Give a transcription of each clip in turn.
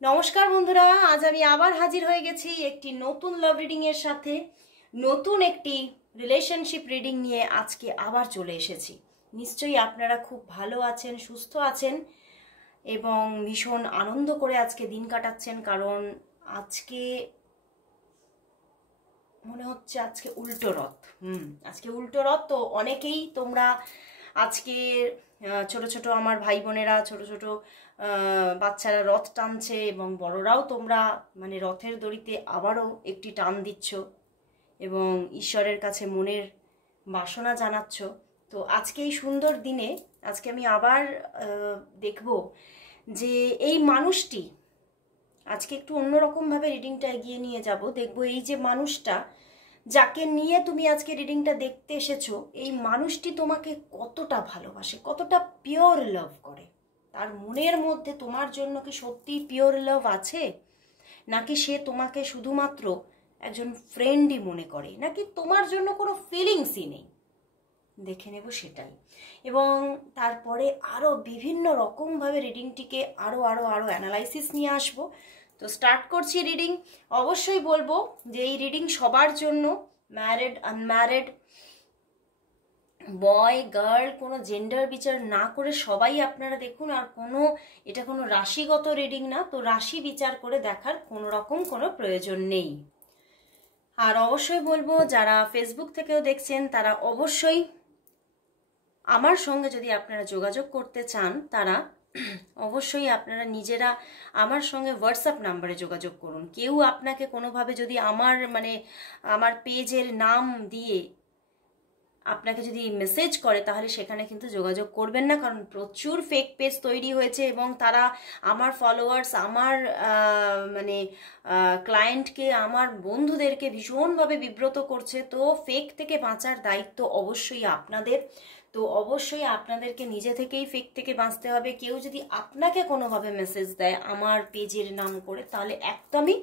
নমস্কার বন্ধুরা, আজ আমি আবার হাজির হয়ে গেছি একটি নতুন লাভ রিডিং এর সাথে। নতুন একটি রিলেশনশিপ রিডিং নিয়ে আজকে আবার চলে এসেছি। নিশ্চয়ই আপনারা খুব ভালো আছেন, সুস্থ আছেন এবং ভীষণ আনন্দ করে আজকে দিন কাটাচ্ছেন, কারণ আজকে মনে হচ্ছে আজকে উল্টো রথ। আজকে উল্টো রথ। তো অনেকেই তোমরা আজকে ছোট ছোট আমার ভাই বোনেরা, ছোট ছোট বাচ্চারা রথ টানছে এবং বড়রাও তোমরা মানে রথের দড়িতে আবারও একটি টান দিচ্ছ এবং ঈশ্বরের কাছে মনের বাসনা জানাচ্ছ। তো আজকে এই সুন্দর দিনে আজকে আমি আবার দেখব যে এই মানুষটি, আজকে একটু অন্যরকমভাবে রিডিংটা এগিয়ে নিয়ে যাব। দেখবো এই যে মানুষটা যাকে নিয়ে তুমি আজকে রিডিংটা দেখতে এসেছো, এই মানুষটি তোমাকে কতটা ভালোবাসে, কতটা পিওর লাভ করে। তার মনের মধ্যে তোমার জন্য কি সত্যি পিওর লাভ আছে, নাকি সে তোমাকে শুধুমাত্র একজন ফ্রেন্ডই মনে করে, নাকি তোমার জন্য কোনো ফিলিংসই নেই। দেখে নেব সেটাই। এবং তারপরে আরও বিভিন্ন রকমভাবে রিডিংটিকে আরও আরও আরও অ্যানালাইসিস নিয়ে আসবো। তো স্টার্ট করছি রিডিং। অবশ্যই বলবো যে এই রিডিং সবার জন্য, ম্যারিড, আনম্যারিড, বয় গার্ল, কোনো জেন্ডার বিচার না করে সবাই আপনারা দেখুন। আর এটা কোনো রাশিগত রিডিং না, তো রাশি বিচার করে দেখার কোনো রকম কোনো প্রয়োজন নেই। আর অবশ্যই বলবো যারা ফেসবুক থেকেও দেখছেন তারা অবশ্যই আমার সঙ্গে যদি আপনারা যোগাযোগ করতে চান, তারা অবশ্যই আপনারা নিজেরা আমার সঙ্গে হোয়াটসঅ্যাপ নাম্বারে যোগাযোগ করুন। কেউ আপনাকে কোনোভাবে যদি আমার পেজের নাম দিয়ে আপনাকে যদি মেসেজ করে, তাহলে সেখানে কিন্তু যোগাযোগ করবেন না, কারণ প্রচুর ফেক পেজ তৈরি হয়েছে এবং তারা আমার ফলোয়ার্স, আমার ক্লায়েন্টকে, আমার বন্ধুদেরকে ভীষণভাবে বিব্রত করছে। তো ফেক থেকে বাঁচার দায়িত্ব অবশ্যই আপনাদের। তো অবশ্যই আপনাদেরকে নিজে থেকেই ফেক থেকে বাঁচতে হবে। কেউ যদি আপনাকে কোনোভাবে মেসেজ দেয় আমার পেজের নাম করে, তাহলে একদমই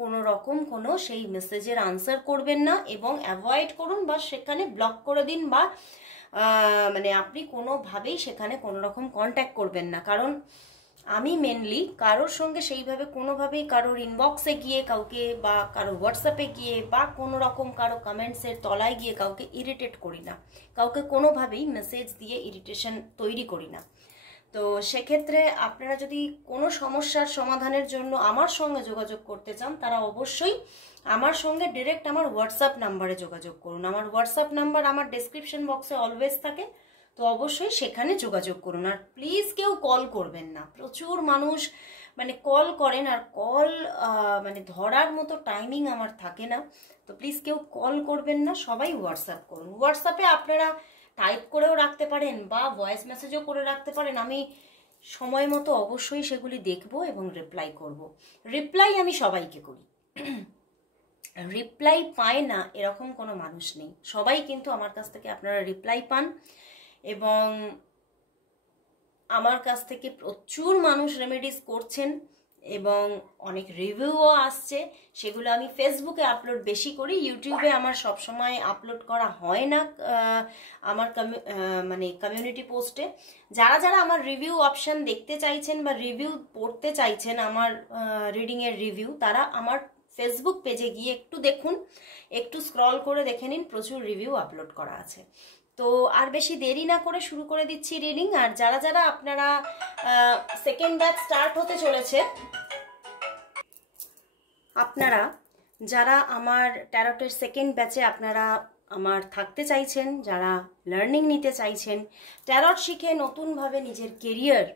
কোনো রকম কোনো সেই মেসেজের আনসার করবেন না এবং অ্যাভয়েড করুন, বা সেখানে ব্লক করে দিন, বা আপনি কোনোভাবেই সেখানে কোনো রকম কন্ট্যাক্ট করবেন না। কারণ আমি মেনলি কারোর সঙ্গে সেইভাবে কোনোভাবেই কারোর ইনবক্সে গিয়ে কাউকে, বা কারো হোয়াটসঅ্যাপে গিয়ে, বা কোনো রকম কারো কমেন্টসের তলায় গিয়ে কাউকে ইরিটেট করি না, কাউকে কোনোভাবেই মেসেজ দিয়ে ইরিটেশন তৈরি করি না। তো সেক্ষেত্রে আপনারা যদি কোনো সমস্যার সমাধানের জন্য আমার সঙ্গে যোগাযোগ করতে চান, তারা অবশ্যই আমার সঙ্গে ডিরেক্ট আমার হোয়াটসঅ্যাপ নাম্বারে যোগাযোগ করুন। আমার হোয়াটসঅ্যাপ নাম্বার আমার ডেসক্রিপশন বক্সে অলওয়েজ থাকে, তো অবশ্যই সেখানে যোগাযোগ করুন। আর প্লিজ কেউ কল করবেন না। প্রচুর মানুষ কল করেন, আর কল ধরার মতো টাইমিং আমার থাকে না। তো প্লিজ কেউ কল করবেন না, সবাই হোয়াটসঅ্যাপ করুন। হোয়াটসঅ্যাপে আপনারা টাইপ করেও রাখতে পারেন বা ভয়েস মেসেজও করে রাখতে পারেন। আমি সময় মতো অবশ্যই সেগুলি দেখব এবং রিপ্লাই করব। রিপ্লাই আমি সবাইকে করি, রিপ্লাই পায় না এরকম কোনো মানুষ নেই। সবাই কিন্তু আমার কাছ থেকে আপনারা রিপ্লাই পান এবং আমার কাছ থেকে প্রচুর মানুষ রেমেডিস করছেন এবং অনেক রিভিউও আসছে। সেগুলো আমি ফেসবুকে আপলোড বেশি করি, ইউটিউবে আমার সবসময় আপলোড করা হয় না আমার কমিউনিটি পোস্টে। যারা যারা আমার রিভিউ অপশান দেখতে চাইছেন বা রিভিউ পড়তে চাইছেন, আমার রিডিংয়ের রিভিউ, তারা আমার ফেসবুক পেজে গিয়ে একটু দেখুন, একটু স্ক্রল করে দেখে নিন, প্রচুর রিভিউ আপলোড করা আছে। তো আর বেশি দেরি না করে শুরু করে দিচ্ছি রিডিং। আর যারা যারা আপনারা সেকেন্ড ব্যাচ স্টার্ট হতে চলেছে, আপনারা যারা আমার ট্যারটের সেকেন্ড ব্যাচে আপনারা আমার থাকতে চাইছেন, যারা লার্নিং নিতে চাইছেন, ট্যারট শিখে নতুনভাবে নিজের কেরিয়ার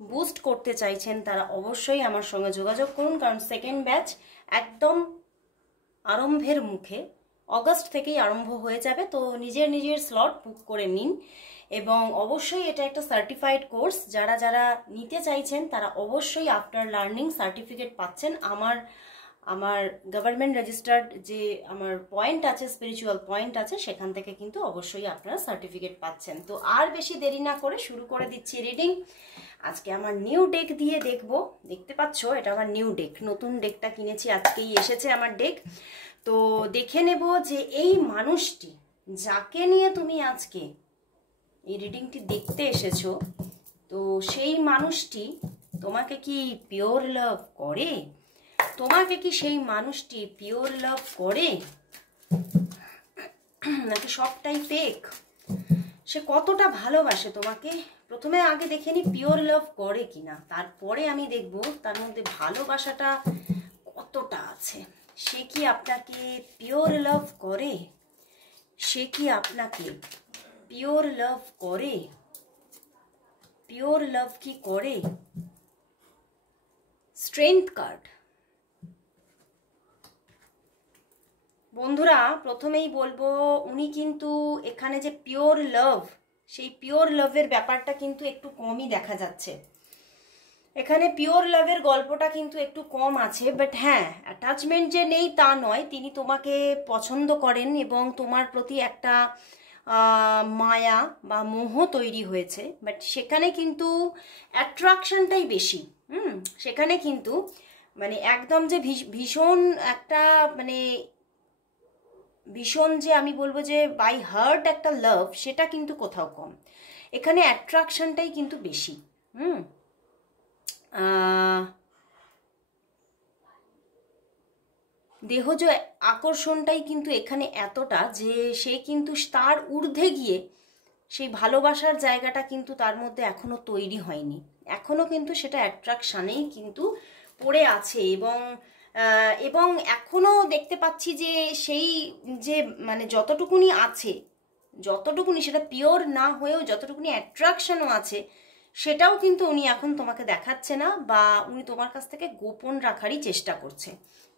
বুস্ট করতে চাইছেন, তারা অবশ্যই আমার সঙ্গে যোগাযোগ করুন। কারণ সেকেন্ড ব্যাচ একদম আরম্ভের মুখে, অগস্ট থেকেই আরম্ভ হয়ে যাবে। তো নিজের নিজের স্লট বুক করে নিন এবং অবশ্যই এটা একটা সার্টিফাইড কোর্স। যারা যারা নিতে চাইছেন তারা অবশ্যই আফটার লার্নিং সার্টিফিকেট পাচ্ছেন। আমার গভর্নমেন্ট রেজিস্টার্ড যে আমার পয়েন্ট আছে, স্পিরিচুয়াল পয়েন্ট আছে, সেখান থেকে কিন্তু অবশ্যই আপনারা সার্টিফিকেট পাচ্ছেন। তো আর বেশি দেরি না করে শুরু করে দিচ্ছি রিডিং। আজকে আমার নিউ ডেক দিয়ে দেখবো। দেখতে পাচ্ছ এটা আমার নিউ ডেক, নতুন ডেকটা কিনেছি, আজকেই এসেছে আমার ডেক। তো দেখে নেব যে এই মানুষটি যাকে নিয়ে তুমি আজকে এই রিডিংটি দেখতে এসেছো, তো সেই মানুষটি তোমাকে কি পিওর লাভ করে? তোমাকে কি সেই মানুষটি পিওর লাভ করে, নাকি সবটাই ফেক? সে কতটা ভালোবাসে তোমাকে? প্রথমে আগে দেখে নি পিওর লাভ করে কিনা, তারপরে আমি দেখব তার মধ্যে ভালোবাসাটা কতটা আছে। সে কি আপনাকে পিওর লাভ করে? সে কি আপনাকে পিওর লাভ করে? পিওর লাভ কি করে? Strength card. বন্ধুরা প্রথমেই বলবো, উনি কিন্তু এখানে যে পিওর লাভ, সেই পিওর লাভের ব্যাপারটা কিন্তু একটু কমই দেখা যাচ্ছে। এখানে পিওর লাভের গল্পটা কিন্তু একটু কম আছে। বাট হ্যাঁ, অ্যাটাচমেন্ট যে নেই তা নয়, তিনি তোমাকে পছন্দ করেন এবং তোমার প্রতি একটা মায়া বা মোহ তৈরি হয়েছে। বাট সেখানে কিন্তু অ্যাট্রাকশনটাই বেশি। সেখানে কিন্তু মানে একদম যে ভীষণ একটা মানে ভীষণ যে আমি বলবো যে বাই হার্ট একটা লাভ, সেটা কিন্তু কোথাও কম। এখানে অ্যাট্রাকশনটাই কিন্তু বেশি। দেহজ আকর্ষণটাই কিন্তু এখানে এতটা যে সে কিন্তু তার ঊর্ধ্বে গিয়ে সেই ভালোবাসার জায়গাটা কিন্তু তার মধ্যে এখনো তৈরি হয়নি। এখনো কিন্তু সেটা অ্যাট্রাকশনেই কিন্তু পড়ে আছে। এবং এখনো দেখতে পাচ্ছি যে সেই যে মানে যতটুকুনি আছে, যতটুকুনি সেটা পিওর না হয়েও যতটুকুনি অ্যাট্রাকশনও আছে, সেটাও কিন্তু উনি এখন তোমাকে দেখাচ্ছে না, বা উনি তোমার কাছ থেকে গোপন রাখারই চেষ্টা করছে।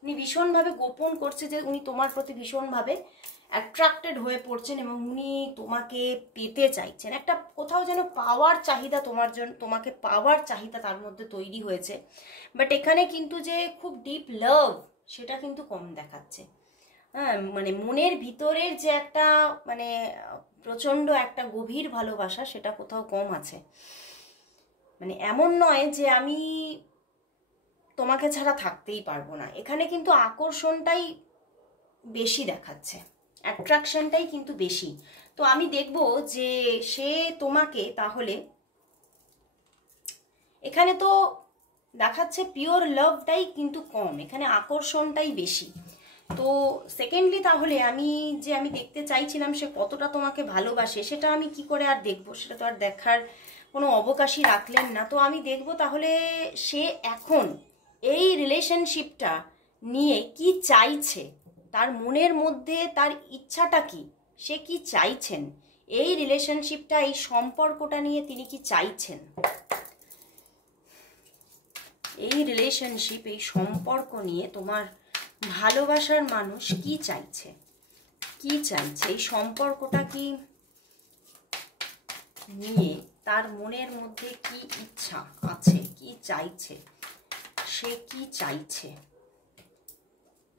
উনি ভীষণভাবে গোপন করছে যে উনি তোমার প্রতি ভীষণভাবে অ্যাট্রাক্টেড হয়ে পড়ছেন এবং উনি তোমাকে পেতে চাইছেন। একটা কোথাও যেন পাওয়ার চাহিদা তোমার জন্য, তোমাকে পাওয়ার চাহিদা তার মধ্যে তৈরি হয়েছে। বাট এখানে কিন্তু যে খুব ডিপ লাভ, সেটা কিন্তু কম দেখাচ্ছে। হ্যাঁ, মানে মনের ভিতরের যে একটা মানে প্রচণ্ড একটা গভীর ভালোবাসা, সেটা কোথাও কম আছে। মানে এমন নয় যে আমি তোমাকে ছাড়া থাকতেই পারবো না। এখানে কিন্তু আকর্ষণটাই বেশি দেখাচ্ছে, অ্যাট্রাকশনটাই কিন্তু বেশি। তো আমি দেখব যে সে তোমাকে তাহলে এখানে তো দেখাচ্ছে পিওর লাভটাই কিন্তু কম, এখানে আকর্ষণটাই বেশি। তো সেকেন্ডলি তাহলে আমি দেখতে চাইছিলাম সে কতটা তোমাকে ভালোবাসে, সেটা আমি কি করে আর দেখবো? সেটা তো আর দেখার কোনো অবকাশই রাখলেন না। তো আমি দেখব তাহলে সে এখন এই রিলেশনশিপটা নিয়ে কি চাইছে, তার মনের মধ্যে তার ইচ্ছাটা কি, সে কি চাইছেন, এই রিলেশনশিপটা, এই সম্পর্কটা নিয়ে তিনি কি চাইছেন, এই রিলেশনশিপ, এই সম্পর্ক নিয়ে তোমার ভালোবাসার মানুষ কি চাইছে, কি চাইছে, এই সম্পর্কটা কি নিয়ে তার মনের মধ্যে কি ইচ্ছা আছে, কি চাইছে, সে কি চাইছে,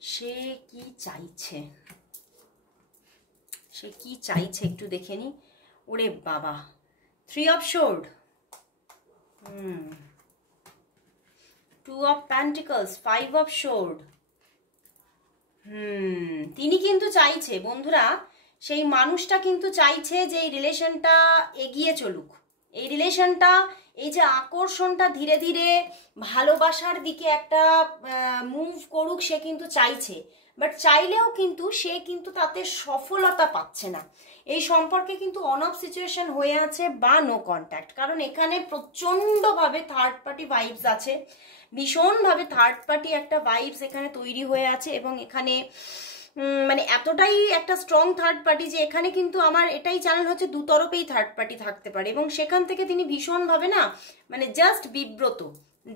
সে কি চাইছে, সে কি চাইছে একটু দেখে নি। ওরে বাবা, 3 of sword, 2 of pentacles, 5 of sword. তিনি কিন্তু চাইছে বন্ধুরা, সেই মানুষটা কিন্তু চাইছে যে এই রিলেশনটা এগিয়ে চলুক, এই রিলেশনটা, এই যে আকর্ষণটা ধীরে ধীরে ভালোবাসার দিকে একটা মুভ করুক, সে কিন্তু চাইছে। বাট চাইলেও কিন্তু সে কিন্তু তাতে সফলতা পাচ্ছে না। এই সম্পর্কে কিন্তু অন অফ সিচুয়েশন হয়ে আছে বা নো কন্ট্যাক্ট, কারণ এখানে প্রচণ্ডভাবে থার্ড পার্টি ভাইবস আছে, ভীষণভাবে থার্ড পার্টি একটা ভাইবস এখানে তৈরি হয়ে আছে। এবং এখানে মানে এতটাই একটা স্ট্রং থার্ড পার্টি যে এখানে কিন্তু আমার এটাই চ্যানেল হচ্ছে দুতরফেই থার্ড পার্টি থাকতে পারে। এবং সেখান থেকে তিনি ভীষণভাবে না মানে জাস্ট বিব্রত,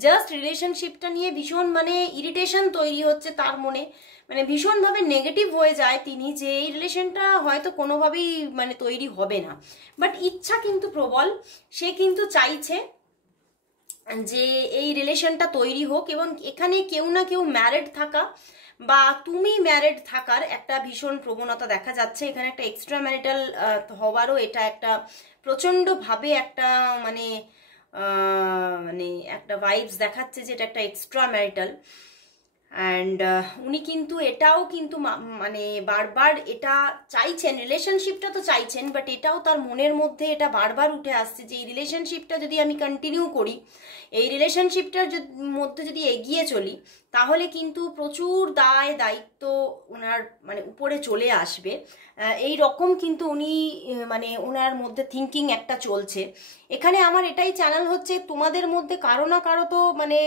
জাস্ট রিলেশনশিপটা নিয়ে ভীষণ মানে ইরিটেশন তৈরি হচ্ছে তার মনে, মানে ভীষণভাবে নেগেটিভ হয়ে যায় তিনি, যে এই রিলেশনটা হয়তো কোনোভাবেই মানে তৈরি হবে না। বাট ইচ্ছা কিন্তু প্রবল, সে কিন্তু চাইছে যে এই রিলেশনটা তৈরি হোক। এবং এখানে কেউ না কেউ ম্যারিড থাকা বা তুমি ম্যারিড থাকার একটা ভীষণ প্রবণতা দেখা যাচ্ছে। এখানে একটা এক্সট্রা ম্যারিটাল হওয়ারও এটা একটা প্রচণ্ডভাবে একটা মানে মানে একটা ভাইবস দেখাচ্ছে যে এটা একটা এক্সট্রা ম্যারিটাল। অ্যান্ড উনি কিন্তু এটাও কিন্তু মানে বারবার এটা চাইছেন, রিলেশনশিপটা তো চাইছেন, বাট এটাও তার মনের মধ্যে এটা বারবার উঠে আসছে যে এই রিলেশনশিপটা যদি আমি কন্টিনিউ করি, এই রিলেশনশিপটার মধ্যে যদি এগিয়ে চলি তাহলে কিন্তু প্রচুর দায় দায়িত্ব ওনার মানে উপরে চলে আসবে, এই রকম কিন্তু উনি মানে ওনার মধ্যে থিঙ্কিং একটা চলছে। এখানে আমার এটাই চ্যানেল হচ্ছে তোমাদের মধ্যে কারো না কারো তো মানে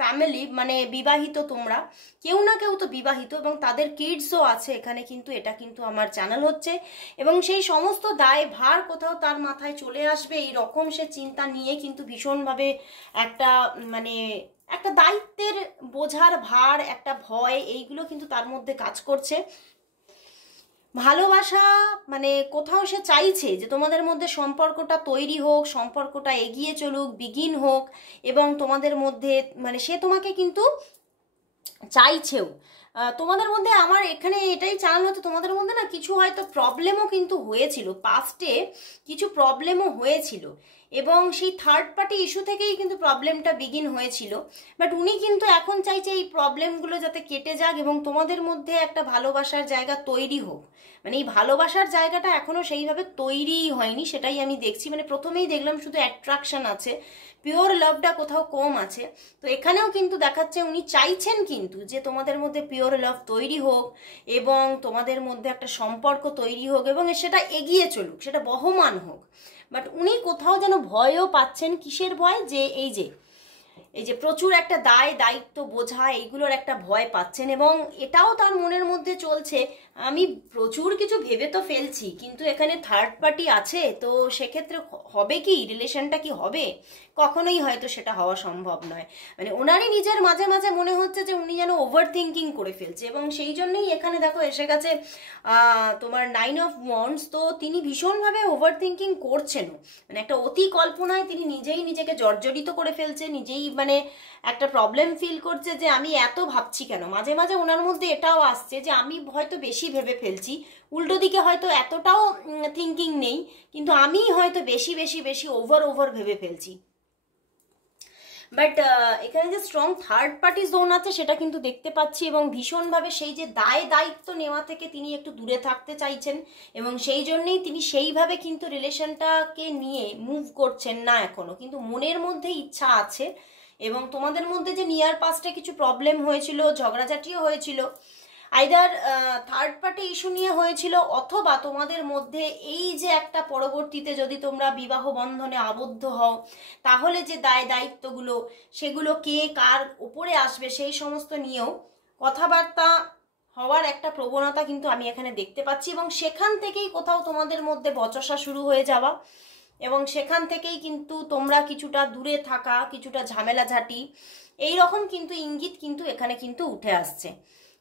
ফ্যামিলি মানে বিবাহিত, তোমরা কেউ না কেউ তো বিবাহিত এবং তাদের কিডসও আছে এখানে, কিন্তু এটা কিন্তু আমার চ্যানেল হচ্ছে এবং সেই সমস্ত দায় ভার কোথাও তার মাথায় চলে আসবে এই রকম সে চিন্তা নিয়ে কিন্তু ভীষণভাবে একটা মানে একটা দায়িত্বের বোঝার ভার, একটা ভয়, এইগুলো কিন্তু তার মধ্যে কাজ করছে। ভালোবাসা মানে কোথাও সে চাইছে যে তোমাদের মধ্যে সম্পর্কটা তৈরি হোক, সম্পর্কটা এগিয়ে চলুক, বিগিন হোক এবং তোমাদের মধ্যে মানে সে তোমাকে কিন্তু চাইছেও। তোমাদের মধ্যে আমার এখানে এটাই চ্যানেল হচ্ছে তোমাদের মধ্যে না কিছু হয়তো প্রবলেমও কিন্তু হয়েছিল, পাস্টে কিছু প্রবলেমও হয়েছিল এবং সেই থার্ড পার্টি ইস্যু থেকেই কিন্তু প্রবলেমটা বিগিন হয়েছিল। বাট উনি কিন্তু এখন চাইছে এই প্রবলেমগুলো যাতে কেটে যাক এবং তোমাদের মধ্যে একটা ভালোবাসার জায়গা তৈরি হোক। মানে এই ভালোবাসার জায়গাটা এখনো সেইভাবে তৈরিই হয়নি, সেটাই আমি দেখছি। মানে প্রথমেই দেখলাম শুধু অ্যাট্রাকশন আছে, পিওর লাভটা কোথাও কম আছে। তো এখানেও কিন্তু দেখাচ্ছে উনি চাইছেন কিন্তু যে তোমাদের মধ্যে পিওর লাভ তৈরি হোক এবং তোমাদের মধ্যে একটা সম্পর্ক তৈরি হোক এবং সেটা এগিয়ে চলুক, সেটা বহমান হোক। বাট উনি কোথাও যেন ভয়ও পাচ্ছেন। কিসের ভয়? যে এই যে প্রচুর একটা দায় দায়িত্ব বোঝা, এইগুলোর একটা ভয় পাচ্ছেন এবং এটাও তার মনের মধ্যে চলছে আমি প্রচুর কিছু ভেবে তো ফেলছি, কিন্তু এখানে থার্ড পার্টি আছে, তো সেক্ষেত্রে হবে কি, রিলেশনটা কি হবে? কখনোই হয়তো সেটা হওয়া সম্ভব নয়। মানে ওনারই নিজের মাঝে মাঝে মনে হচ্ছে যে উনি যেন ওভার থিঙ্কিং করে ফেলছে এবং সেই জন্যই এখানে দেখো এসে গেছে তোমার 9 অফ ওয়ান্ডস। তো তিনি ভীষণভাবে ওভার থিঙ্কিং করছেন, মানে একটা অতি কল্পনায় তিনি নিজেই নিজেকে জর্জরিত করে ফেলছে, নিজেই মানে একটা প্রবলেম ফিল করছে যে আমি এত ভাবছি কেন। মাঝে মাঝে ওনার মধ্যে এটাও আসছে যে আমি হয়তো বেশি ভেবে ফেলছি, উল্টো দিকে হয়তো এতটাও থিঙ্কিং নেই, কিন্তু আমি হয়তো বেশি বেশি বেশি ওভার ভেবে ফেলছি। বাট এখানে যে স্ট্রং থার্ড পার্টি জোন আছে সেটা কিন্তু দেখতে পাচ্ছি এবং ভীষণভাবে সেই যে দায় দায়িত্ব নেওয়া থেকে তিনি একটু দূরে থাকতে চাইছেন এবং সেই জন্যেই তিনি সেইভাবে কিন্তু রিলেশনটাকে নিয়ে মুভ করছেন না এখনো, কিন্তু মনের মধ্যে ইচ্ছা আছে। এবং তোমাদের মধ্যে যে নিয়ার পাস্টে কিছু প্রবলেম হয়েছিল, ঝগড়াঝাটিও হয়েছিল, আইদার থার্ড পার্টি ইস্যু নিয়ে হয়েছিল অথবা তোমাদের মধ্যে এই যে একটা পরবর্তীতে যদি তোমরা বিবাহ বন্ধনে আবদ্ধ হও তাহলে যে দায় দায়িত্বগুলো সেগুলো কে কার উপরে আসবে সেই সমস্ত নিয়েও কথাবার্তা হওয়ার একটা প্রবণতা কিন্তু আমি এখানে দেখতে পাচ্ছি এবং সেখান থেকেই কোথাও তোমাদের মধ্যে বচসা শুরু হয়ে যাওয়া এবং সেখান থেকেই কিন্তু তোমরা কিছুটা দূরে থাকা, কিছুটা ঝামেলাঝাটি এই রকম কিন্তু ইঙ্গিত কিন্তু এখানে কিন্তু উঠে আসছে।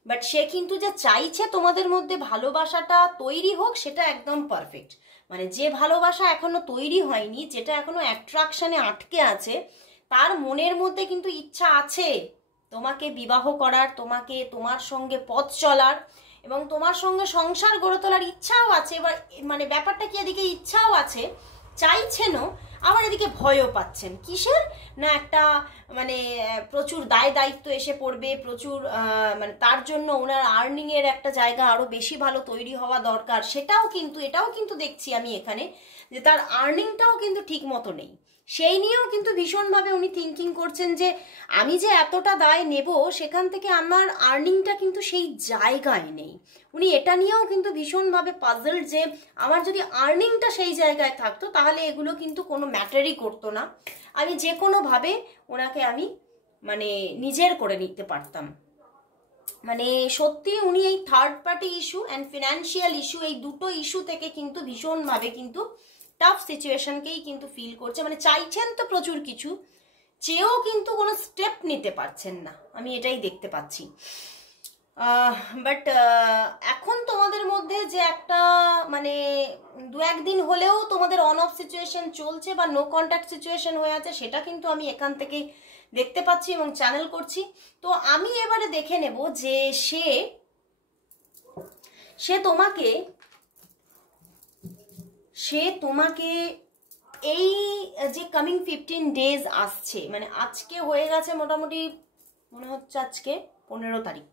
বাট সে কিন্তু যে চাইছে তোমাদের মধ্যে ভালোবাসাটা তৈরি হোক সেটা একদম পারফেক্ট। মানে যে ভালোবাসা এখনো তৈরি হয়নি, যেটা এখনো অ্যাট্রাকশনে আটকে আছে, তার মনের মধ্যে কিন্তু ইচ্ছা আছে তোমাকে বিবাহ করার, তোমাকে তোমার সঙ্গে পথ চলার এবং তোমার সঙ্গে সংসার গড়ে তোলার ইচ্ছাও আছে। এবার মানে ব্যাপারটা কি, এদিকে ইচ্ছাও আছে, চাইছেনও, আবার এদিকে ভয়ও পাচ্ছেন। কিসের না একটা মানে প্রচুর দায় দায়িত্ব এসে পড়বে, প্রচুর মানে তার জন্য ওনার আর্নিং এর একটা জায়গা আরো বেশি ভালো তৈরি হওয়া দরকার। সেটাও কিন্তু এটাও কিন্তু দেখছি আমি এখানে যে তার আর্নিংটাও কিন্তু ঠিক মতো নেই, সেই নিয়েও কিন্তু ভীষণভাবে উনি থিঙ্কিং করছেন যে আমি যে এতটা দায় নেব সেখান থেকে আমার আর্নিংটা কিন্তু সেই জায়গায় নেই। উনি এটা নিয়েও কিন্তু ভীষণভাবে পাজল যে আমার যদি আর্নিংটা সেই জায়গায় থাকতো তাহলে এগুলো কিন্তু কোনো ম্যাটারই করতো না, আমি যে কোনোভাবে ওনাকে আমি মানে নিজের করে নিতে পারতাম। মানে সত্যি উনি এই third party issue and financial issue, এই দুটো ইস্যু থেকে কিন্তু ভীষণভাবে কিন্তু টাফ সিচুয়েশনকেই কিন্তু ফিল করছে। মানে চাইছেন তো প্রচুর কিছু, চেয়েও কিন্তু কোনো স্টেপ নিতে পারছেন না, আমি এটাই দেখতে পাচ্ছি। বাট এখন তোমাদের মধ্যে যে একটা মানে দু একদিন হলেও তোমাদের অন অফ সিচুয়েশন চলছে বা নো কন্ট্যাক্ট সিচুয়েশন হয়ে আছে, সেটা কিন্তু আমি এখান থেকে দেখতে পাচ্ছি এবং চ্যানেল করছি। তো আমি এবারে দেখে নেব যে সে তোমাকে এই যে কামিং 15 ডেজ আসছে, মানে আজকে হয়ে গেছে মোটামুটি মনে হচ্ছে আজকে 15 তারিখ,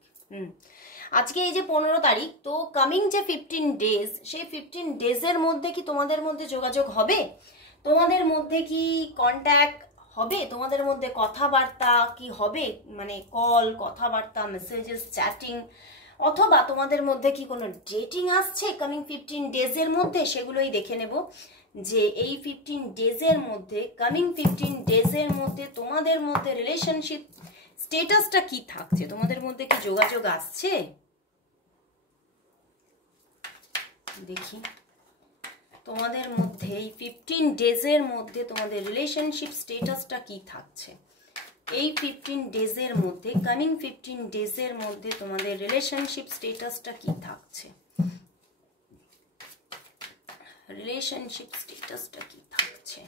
আজকে এই যে 15 তারিখ, তো কামিং যে 15 ডেজ, সেই 15 ডেজের মধ্যে কি তোমাদের মধ্যে যোগাযোগ হবে, তোমাদের মধ্যে কি কন্ট্যাক্ট হবে তোমাদের মধ্যে কথাবার্তা কি হবে, মানে কল, কথাবার্তা, মেসেজেস, চ্যাটিং, অথবা তোমাদের মধ্যে কি কোনো ডেটিং আসছে কামিং 15 ডেজের মধ্যে, সেগুলোই দেখে নেব যে এই 15 ডেজের মধ্যে, কামিং 15 ডেজের মধ্যে তোমাদের মধ্যে রিলেশনশিপ স্টেটাসটা কি থাকছে, তোমাদের মধ্যে কি যোগাযোগ আসছে। দেখি তোমাদের মধ্যে এই 15 ডেজের মধ্যে তোমাদের রিলেশনশিপ স্টেটাসটা কি থাকছে। এই 15 ডেজের মধ্যে, কামিং 15 ডেজের মধ্যে তোমাদের রিলেশনশিপ স্টেটাসটা কি থাকছে, রিলেশনশিপ স্টেটাসটা কি থাকছে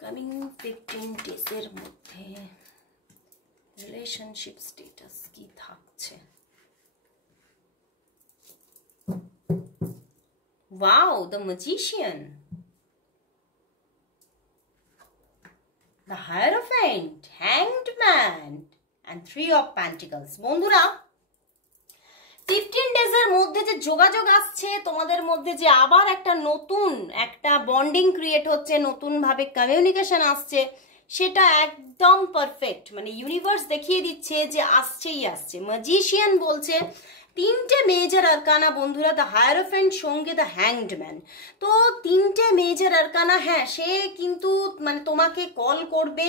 কামিং 15 ডেজের মধ্যে, রিলেশনশিপ স্টেটাস কি থাকছে। Wow, the Magician, the Hierophant, Hanged Man and 3 of Pentacles. বন্ধুরা 15 ডেজের মধ্যে যে যোগাযোগ আসছে তোমাদের মধ্যে, যে আবার একটা নতুন একটা বন্ডিং ক্রিয়েট হচ্ছে, নতুন ভাবে কমিউনিকেশন আসছে, সেটা একদম পারফেক্ট, মানে ইউনিভার্স দেখিয়ে দিচ্ছে যে আসছেই আসছে। ম্যাজিশিয়ান বলছে 3টে মেজর আরকানা বন্ধুরা, দ্য হায়ারোফেন্ট সঙ্গে দ্য হ্যাংড ম্যান। তো 3টে মেজর আরকানা, হ্যাঁ সে কিন্তু মানে তোমাকে কল করবে,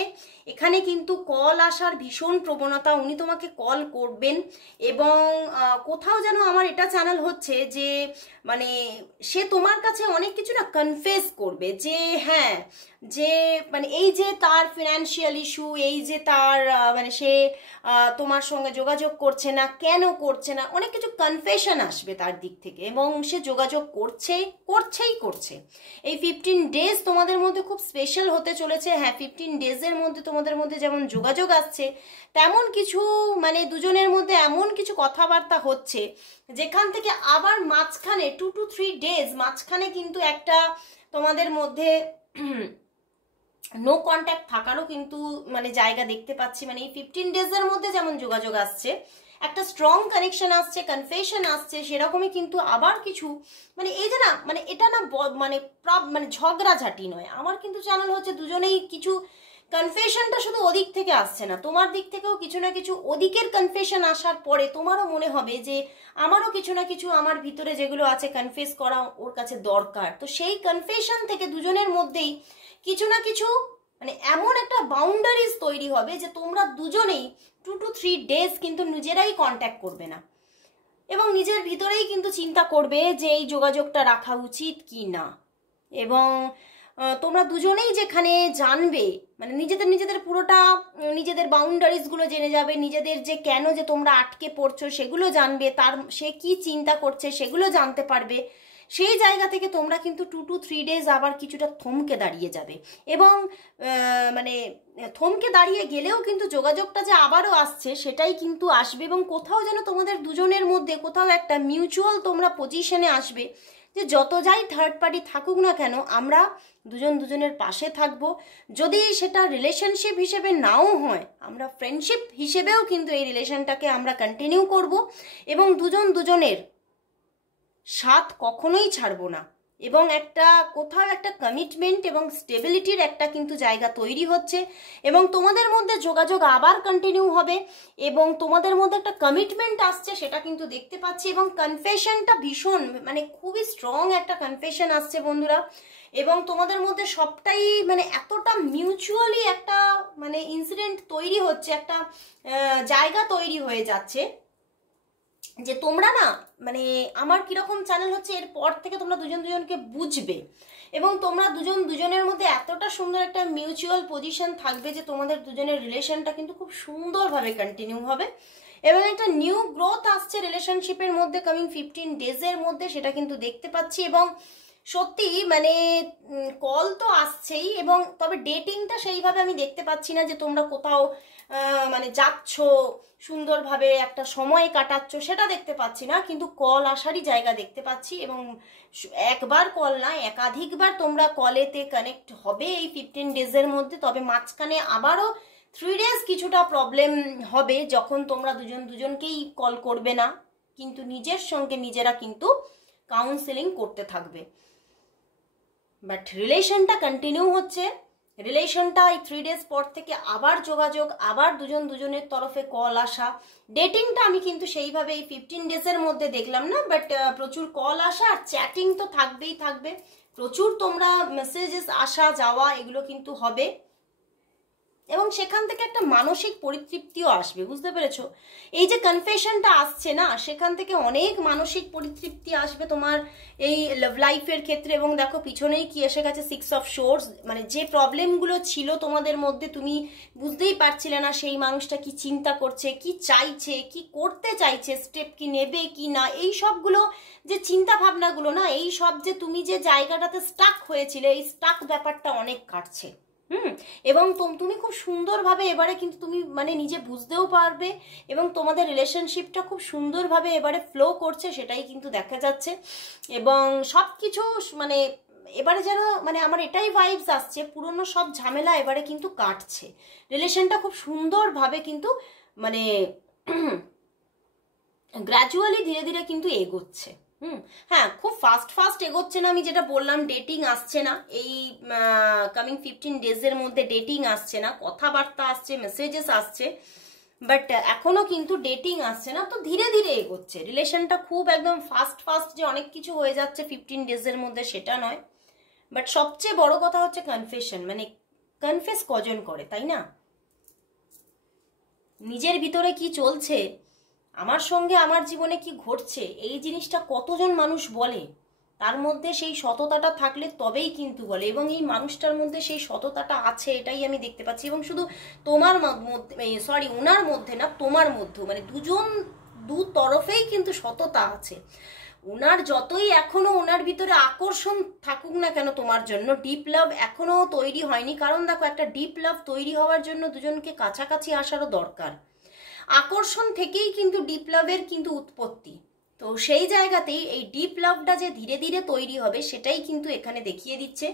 এখানে কিন্তু কল আসার ভীষণ প্রবণতা, উনি তোমাকে কল করবেন। এবং কোথাও যেন আমার এটা চ্যানেল হচ্ছে যে মানে সে তোমার কাছে অনেক কিছু না কনফেস করবে, যে হ্যাঁ যে মানে এই যে তার ফিনান্সিয়াল ইস্যু, এই যে তার মানে সে তোমার সঙ্গে যোগাযোগ করছে না, কেন করছে না, অনেক কিছু কনফেশন আসবে তার দিক থেকে, এবং সে যোগাযোগ করছেই করছে। এই 15 ডেজ তোমাদের মধ্যে খুব স্পেশাল হতে চলেছে। হ্যাঁ 15 ডেজের মধ্যে তোমাদের মধ্যে যেমন যোগাযোগ আসছে, তেমন কিছু মানে দুজনের মধ্যে এমন কিছু কথাবার্তা হচ্ছে যেখান থেকে আবার মাঝখানে 2 to 3 ডেজ মাঝখানে কিন্তু একটা তোমাদের মধ্যে নো কন্ট্যাক্ট থাকারও কিন্তু মানে জায়গা দেখতে পাচ্ছি। মানে এই 15 ডেজের মধ্যে যেমন যোগাযোগ আসছে, একটা স্ট্রং কানেকশন আসছে, কনফেশন আসছে, সেরকমই কিন্তু আবার কিছু মানে এই যে না মানে এটা না মানে মানে ঝগড়াঝাটি নয়, আমার কিন্তু চ্যানেল হচ্ছে দুজনেই কিছু কনফেশনটা শুধু ওদিক থেকে আসছে না, তোমার দিক থেকেও কিছু না কিছু ওদিকের কনফেশন আসার পরে তোমারও মনে হবে যে আমারও কিছু না কিছু আমার ভিতরে যেগুলো আছে কনফেস করা ওর কাছে দরকার। তো সেই কনফেশন থেকে দুজনের মধ্যেই কিছু না কিছু মানে এমন একটা বাউন্ডারিজ তৈরি হবে যে তোমরা দুজনেই 2 to 3 ডেজ কিন্তু নিজেরাই কন্ট্যাক্ট করবে না, এবং নিজের ভিতরেই কিন্তু চিন্তা করবে যে এই যোগাযোগটা রাখা উচিত কি না। এবং তোমরা দুজনেই যেখানে জানবে মানে নিজেদের পুরোটা নিজেদের বাউন্ডারিজগুলো জেনে যাবে, নিজেদের যে কেন যে তোমরা আটকে পড়ছো সেগুলো জানবে, তার সে কি চিন্তা করছে সেগুলো জানতে পারবে। সেই জায়গা থেকে তোমরা কিন্তু 2 to 3 ডেজ আবার কিছুটা থমকে দাঁড়িয়ে যাবে, এবং মানে থমকে দাঁড়িয়ে গেলেও কিন্তু যোগাযোগটা যে আবারও আসছে সেটাই কিন্তু আসবে, এবং কোথাও যেন তোমাদের দুজনের মধ্যে কোথাও একটা মিউচুয়াল তোমরা পজিশনে আসবে যে যত যাই থার্ড পার্টি থাকুক না কেন আমরা দুজন দুজনের পাশে থাকবো। যদি সেটা রিলেশনশিপ হিসেবে নাও হয়, আমরা ফ্রেন্ডশিপ হিসেবেও কিন্তু এই রিলেশনটাকে আমরা কন্টিনিউ করব, এবং দুজন দুজনের সাথ কখনোই ছাড়বো না, এবং একটা কোথাও একটা কমিটমেন্ট এবং স্টেবিলিটির একটা কিন্তু জায়গা তৈরি হচ্ছে, এবং তোমাদের মধ্যে যোগাযোগ আবার কন্টিনিউ হবে, এবং তোমাদের মধ্যে একটা কমিটমেন্ট আসছে সেটা কিন্তু দেখতে পাচ্ছি, এবং কনফেশনটা ভীষণ মানে খুবই স্ট্রং একটা কনফেশন আসছে বন্ধুরা। এবং তোমাদের মধ্যে সবটাই মানে এতটা মিউচুয়ালি একটা মানে ইনসিডেন্ট তৈরি হচ্ছে, একটা জায়গা তৈরি হয়ে যাচ্ছে যে তোমরা না মানে আমার কিরকম চ্যানেল হচ্ছে এরপর থেকে তোমরা দুজন দুজনকে বুঝবে, এবং তোমরা দুজন দুজনের মধ্যে এতটা সুন্দর একটা মিউচুয়াল পজিশন থাকবে যে তোমাদের দুজনের রিলেশনটা কিন্তু খুব সুন্দরভাবে কন্টিনিউ হবে, এবং একটা নিউ গ্রোথ আসছে রিলেশনশিপের মধ্যে কামিং 15 ডেজের মধ্যে, সেটা কিন্তু দেখতে পাচ্ছি। এবং সত্যি মানে কল তো আসছেই, এবং তবে ডেটিংটা সেইভাবে আমি দেখতে পাচ্ছি না যে তোমরা কোথাও মানে যাচ্ছ সুন্দরভাবে একটা সময় কাটাচ্ছ, সেটা দেখতে পাচ্ছি না, কিন্তু কল আসারই জায়গা দেখতে পাচ্ছি, এবং একবার কল না একাধিকবার তোমরা কলেতে কানেক্ট হবে এই 15 ডেজের মধ্যে। তবে মাঝখানে আবারও 3 ডেজ কিছুটা প্রবলেম হবে যখন তোমরা দুজন দুজনকেই কল করবে না, কিন্তু নিজের সঙ্গে নিজেরা কিন্তু কাউন্সেলিং করতে থাকবে, বাট রিলেশনটা কন্টিনিউ হচ্ছে, রিলেশনটা এই 3 ডেজ পর থেকে আবার যোগাযোগ, আবার দুজন দুজনের তরফে কল আসা। ডেটিংটা আমি কিন্তু সেইভাবে এই 15 ডেজের মধ্যে দেখলাম না, বাট প্রচুর কল আসা আর চ্যাটিং তো থাকবেই থাকবে, প্রচুর তোমরা মেসেজেস আসা যাওয়া এগুলো কিন্তু হবে, এবং সেখান থেকে একটা মানসিক পরিতৃপ্তিও আসবে, বুঝতে পেরেছো? এই যে কনফেশনটা আসছে না, সেখান থেকে অনেক মানসিক পরিতৃপ্তি আসবে তোমার এই লাভ লাইফের ক্ষেত্রে। এবং দেখো পিছনেই কি এসে গেছে, 6 অফ সোর্স, মানে যে প্রবলেমগুলো ছিল তোমাদের মধ্যে তুমি বুঝতেই পারছিলে না সেই মানুষটা কি চিন্তা করছে, কি চাইছে, কি করতে চাইছে, স্টেপ কি নেবে কি না, এই সবগুলো যে চিন্তা ভাবনাগুলো না, এই সব যে তুমি যে জায়গাটাতে স্টাক হয়েছিলে, এই স্টাক ব্যাপারটা অনেক কাটছে। এবং তুমি খুব সুন্দরভাবে এবারে কিন্তু তুমি মানে নিজে বুঝতেও পারবে, এবং তোমাদের রিলেশনশিপটা খুব সুন্দরভাবে এবারে ফ্লো করছে, সেটাই কিন্তু দেখা যাচ্ছে। এবং সব কিছু মানে এবারে যেন মানে আমার এটাই ভাইবস আসছে, পুরনো সব ঝামেলা এবারে কিন্তু কাটছে, রিলেশনটা খুব সুন্দরভাবে কিন্তু মানে গ্র্যাজুয়ালি ধীরে ধীরে কিন্তু এগোচ্ছে। হ্যাঁ, খুব ফাস্ট ফাস্ট এগোচ্ছে না, আমি যেটা বললাম ডেটিং আসছে না এই কামিং 15 ডেজের মধ্যে, ডেটিং আসছে না, কথাবার্তা আসছে, মেসেজেস আসছে, বাট এখনো কিন্তু ডেটিং আসছে না। তো ধীরে ধীরে এগোচ্ছে রিলেশনটা, খুব একদম ফাস্ট ফাস্ট যে অনেক কিছু হয়ে যাচ্ছে 15 ডেজের মধ্যে সেটা নয়। বাট সবচেয়ে বড় কথা হচ্ছে কনফেশন, মানে কনফেস কজন করে, তাই না? নিজের ভিতরে কি চলছে, আমার সঙ্গে আমার জীবনে কি ঘটছে, এই জিনিসটা কতজন মানুষ বলে, তার মধ্যে সেই সততাটা থাকলে তবেই কিন্তু বলে, এবং এই মানুষটার মধ্যে সেই সততাটা আছে, এটাই আমি দেখতে পাচ্ছি। এবং শুধু তোমার মধ্যে, সরি ওনার মধ্যে না, তোমার মধ্যেও, মানে দু তরফেই কিন্তু সততা আছে। ওনার যতই এখনো ওনার ভিতরে আকর্ষণ থাকুক না কেন তোমার জন্য, ডিপ লাভ এখনো তৈরি হয়নি, কারণ দেখো একটা ডিপ লাভ তৈরি হওয়ার জন্য দুজনকে কাছাকাছি আসারও দরকার, আকর্ষণ থেকেই কিন্তু ডিপ লাভের কিন্তু উৎপত্তি। তো সেই জায়গাতেই এই ডিপ লাভটা যে ধীরে ধীরে তৈরি হবে সেটাই কিন্তু এখানে দেখিয়ে দিচ্ছে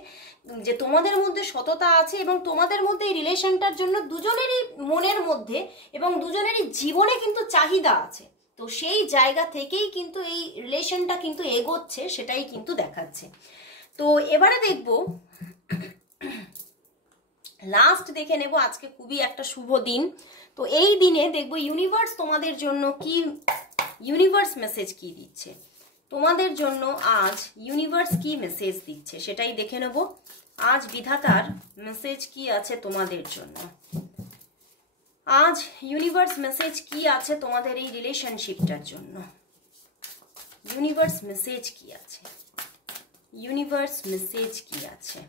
যে তোমাদের মধ্যে সততা আছে, এবং তোমাদের মধ্যে এই রিলেশনটার জন্য দুজনেরই মনের মধ্যে এবং দুজনেরই জীবনে কিন্তু চাহিদা আছে। তো সেই জায়গা থেকেই কিন্তু এই রিলেশনটা কিন্তু এগোচ্ছে, সেটাই কিন্তু দেখাচ্ছে। তো এবারে দেখবো লাস্ট দেখে নেব, আজকে খুবই একটা শুভ দিন। তো এই দিনে দেখবো ইউনিভার্স তোমাদের জন্য কি, ইউনিভার্স মেসেজ কি দিচ্ছে তোমাদের জন্য, আজ ইউনিভার্স কি মেসেজ দিচ্ছে সেটাই দেখে নেব। আজ বিধাতার মেসেজ কি আছে তোমাদের জন্য, আজ ইউনিভার্স মেসেজ কি আছে তোমাদের এই রিলেশনশিপটার জন্য, ইউনিভার্স মেসেজ কি আছে, ইউনিভার্স মেসেজ কি আছে,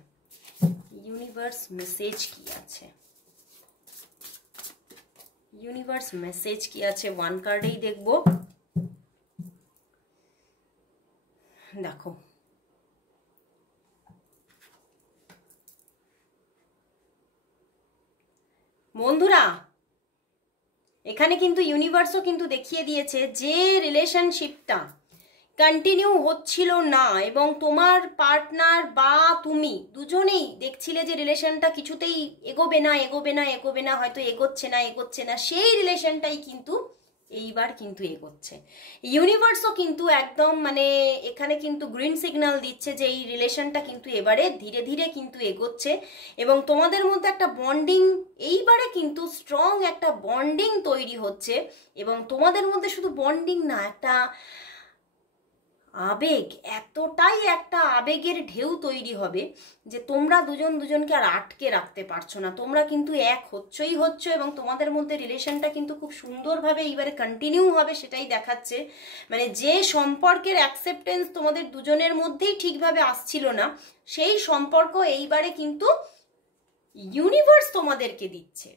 ইউনিভার্স মেসেজ কি আছে, ইউনিভার্স মেসেজ কি আছে, ওয়ান কার্ডেই দেখব। দেখো বন্ধুরা, এখানে কিন্তু ইউনিভার্সও কিন্তু দেখিয়ে দিয়েছে যে রিলেশনশিপটা কন্টিনিউ হচ্ছিল না, এবং তোমার পার্টনার বা তুমি দুজনেই দেখছিলে যে রিলেশনটা কিছুতেই এগোবে না এগোবে না এগোবে না, হয়তো এগোচ্ছে না, সেই রিলেশনটাই কিন্তু এইবার কিন্তু এগোচ্ছে। ইউনিভার্সও কিন্তু একদম মানে এখানে কিন্তু গ্রিন সিগন্যাল দিচ্ছে যে এই রিলেশনটা কিন্তু এবারে ধীরে ধীরে কিন্তু এগোচ্ছে, এবং তোমাদের মধ্যে একটা বন্ডিং এইবারে কিন্তু স্ট্রং একটা বন্ডিং তৈরি হচ্ছে। এবং তোমাদের মধ্যে শুধু বন্ডিং না, একটা আবেগ, এতটাই একটা আবেগের ঢেউ তৈরি হবে যে তোমরা দুজন দুজনকে আর আটকে রাখতে পারছো না, তোমরা কিন্তু এক হচ্ছই হচ্ছ, এবং তোমাদের মধ্যে রিলেশনটা কিন্তু খুব সুন্দরভাবে এইবারে কন্টিনিউ হবে, সেটাই দেখাচ্ছে। মানে যে সম্পর্কের অ্যাকসেপ্টেন্স তোমাদের দুজনের মধ্যেই ঠিকভাবে আসছিল না, সেই সম্পর্ক এইবারে কিন্তু ইউনিভার্স তোমাদেরকে দিচ্ছে,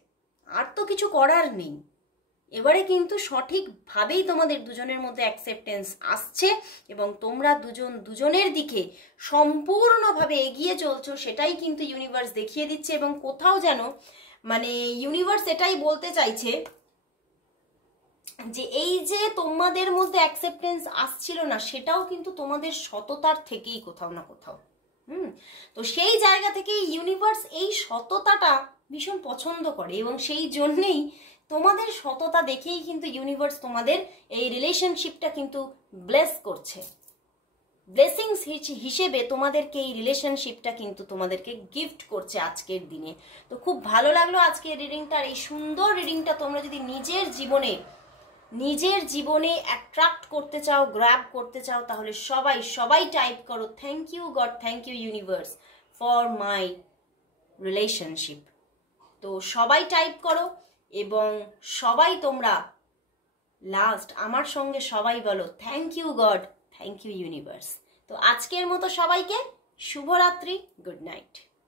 আর তো কিছু করার নেই। এবারে কিন্তু সঠিকভাবেই তোমাদের দুজনের মধ্যে অ্যাকসেপ্টেন্স আসছে, এবং তোমরা দুজন দুজনের দিকে সম্পূর্ণভাবে এগিয়ে চলছো, সেটাই কিন্তু ইউনিভার্স দেখিয়ে দিচ্ছে। এবং কোথাও যেন মানে ইউনিভার্স এটাই বলতে চাইছে যে এই যে তোমাদের মধ্যে অ্যাকসেপ্টেন্স আসছিল না, সেটাও কিন্তু তোমাদের সততার থেকেই কোথাও না কোথাও। তো সেই জায়গা থেকে ইউনিভার্স এই সততাটা ভীষণ পছন্দ করে, এবং সেই জন্যেই তোমাদের সততা দেখেই কিন্তু ইউনিভার্স তোমাদের এই রিলেশনশিপটা কিন্তু ব্লেস করছে। ব্লেসিংস হিসেবে তোমাদেরকে এই রিলেশনশিপটা কিন্তু তোমাদেরকে গিফট করছে আজকের দিনে। তো খুব ভালো লাগলো আজকের রিডিংটার, এই সুন্দর রিডিংটা তোমরা যদি নিজের জীবনে অ্যাট্রাক্ট করতে চাও, গ্র্যাব করতে চাও, তাহলে সবাই টাইপ করো thank you God, thank you universe for my relationship. তো সবাই টাইপ করো এবং সবাই তোমরা লাস্ট আমার সঙ্গে সবাই বলো thank you God, thank you universe. তো আজকের মতো সবাইকে শুভরাত্রি, গুড নাইট।